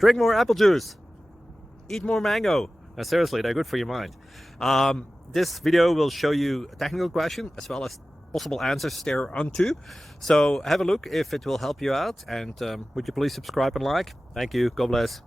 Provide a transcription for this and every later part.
Drink more apple juice. Eat more mango. Now, seriously, they're good for your mind. This video will show you a technical question as well as possible answers thereunto. So have a look if it will help you out, and would you please subscribe and like? Thank you. God bless.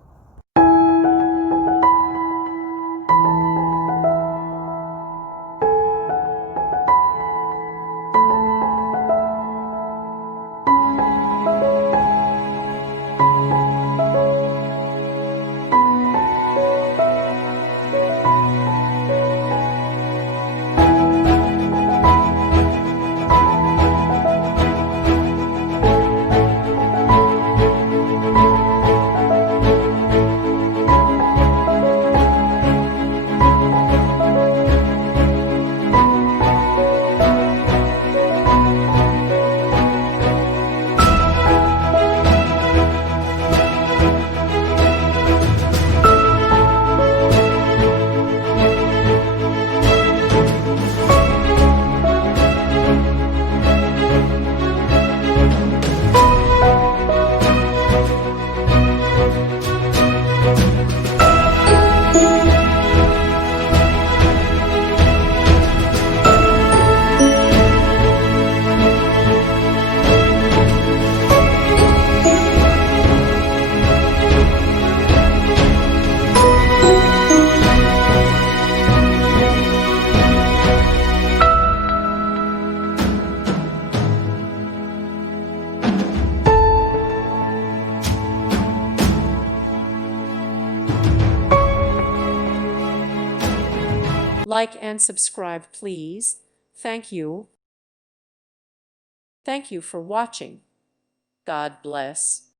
Like and subscribe, please. Thank you. Thank you for watching. God bless.